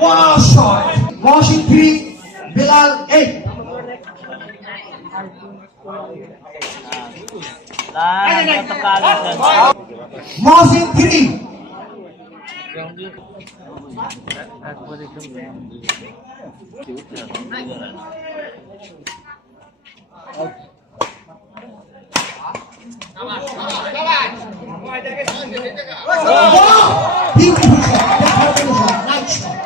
Wow, shot. Washing three, Bilal eight. Lan, natatalo dyan. Mohsin three. Wow! Beautiful shot. Beautiful shot. Nice shot.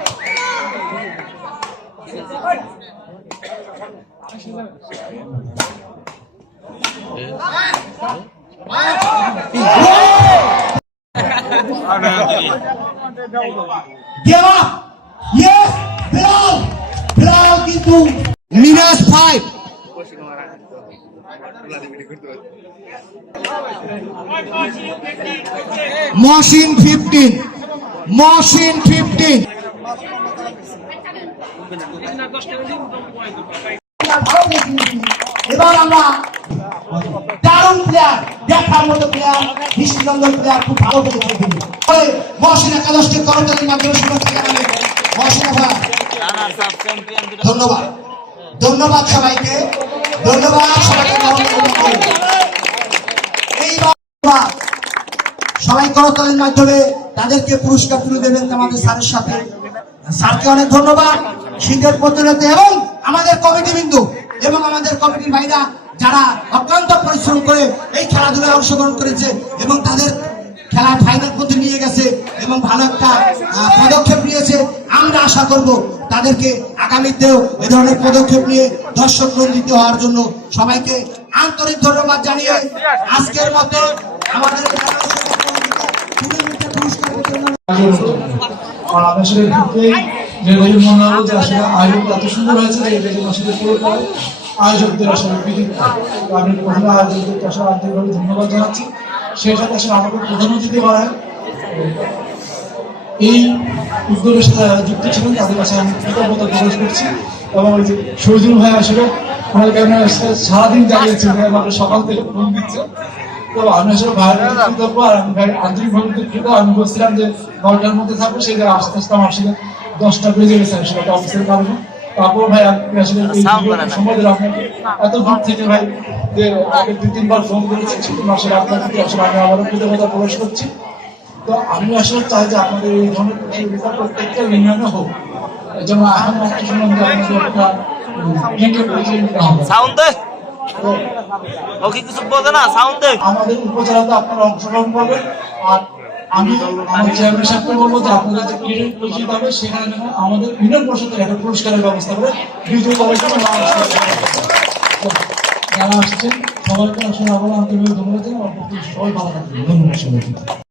Give up. Yes, Bilal. Bilal কিন্তু মিনাস five Mohsin fifteen Mohsin fifteen এবার আমরা দারুণ player দেখার মতো player দৃষ্টিনন্দন player খুব ভালো খেলেছে তিনি মহসিন একাদশটি করতালির মাধ্যমে শুভেচ্ছা জানাবেন মহসিন। ধন্যবাদ। ধন্যবাদ সবাইকে। সবাই করতালির মাধ্যমে তাদেরকে পুরস্কার তুলে দেবেন আমাদের স্যারের সাথে। স্যারকে অনেক ধন্যবাদ শীতের প্রতিরোধে এবং আমাদের কমিটি বিন্দু এবং আমাদের কমিটির ভাইরা যারা অক্লান্ত পরিশ্রম করে এই খেলাধুলায় অংশগ্রহণ করেছে এবং তাদের খেলার ফাইনাল পর্যন্ত নিয়ে গেছে এবং ভালো একটা পদক্ষেপ নিয়েছে। আমরা আশা করব তাদেরকে আগামীতেও এ ধরনের পদক্ষেপ নিয়ে দর্শক নন্দিত হওয়ার জন্য সবাইকে আন্তরিক ধন্যবাদ জানিয়ে আজকের মতো আমাদের সুন্দর হয়েছে আয়োজকদের আসলে আন্তরিকভাবে ধন্যবাদ জানাচ্ছি। সেই সাথে আমাকে প্রধান অতিথি বাড়ায় এই উদ্যোগের সাথে যুক্ত ছিলেন তাদের কাছে আমি কৃতজ্ঞতা প্রকাশ করছি এবং ওই যে শহীদুল ভাই আসলে আমাদের কেন সারাদিন জাগিয়েছে আমাকে সকাল থেকে ফোন দিচ্ছে। তো আমি আসলে ভাইয়ের কৃতজ্ঞ আর আমি ভাই আন্তরিকভাবে দুঃখিত আমি বলছিলাম যে নয়টার মধ্যে থাকব সেই জায়গায় আস্তে আস্তে আমার আসলে দশটা বেজে গেছে আসলে অফিসের কারণে। তারপর ভাই আপনি আসলে। সময় দিলে আপনাকে? এত দূর থেকে ভাই যে আগে দুই তিনবার ফোন করেছি আসলে আপনার প্রতি আসলে আমি আবারও কৃতজ্ঞতা প্রকাশ করছি। তো আমি আসলে চাই যে আপনাদের এই ধরনের প্রতিযোগিতা প্রত্যেকটা ইউনিয়নে হোক। এখন একটা যে আপনাদের একটা ইউনিয়ন প্রতিযোগিতা হবে কিছু না? সাউন্ড দে। আমাদের উপজেলাতে আপনারা অংশগ্রহণ করবেন। আর আমি আমার চেয়ারম্যান সাহেবকে বলব যে আপনাদের যে ক্রিকেট প্রতিযোগিতা হবে সেখানে যেন আমাদের ইউনিয়ন পরিষদের একটা পুরস্কারের ব্যবস্থা করে বিজয়ী দলের জন্য যারা আসছেন সবাইকে আসলে আবার আন্তরিক ধন্যবাদ। সবাই ভালো থাকবেন। ধন্যবাদ সবাইকে।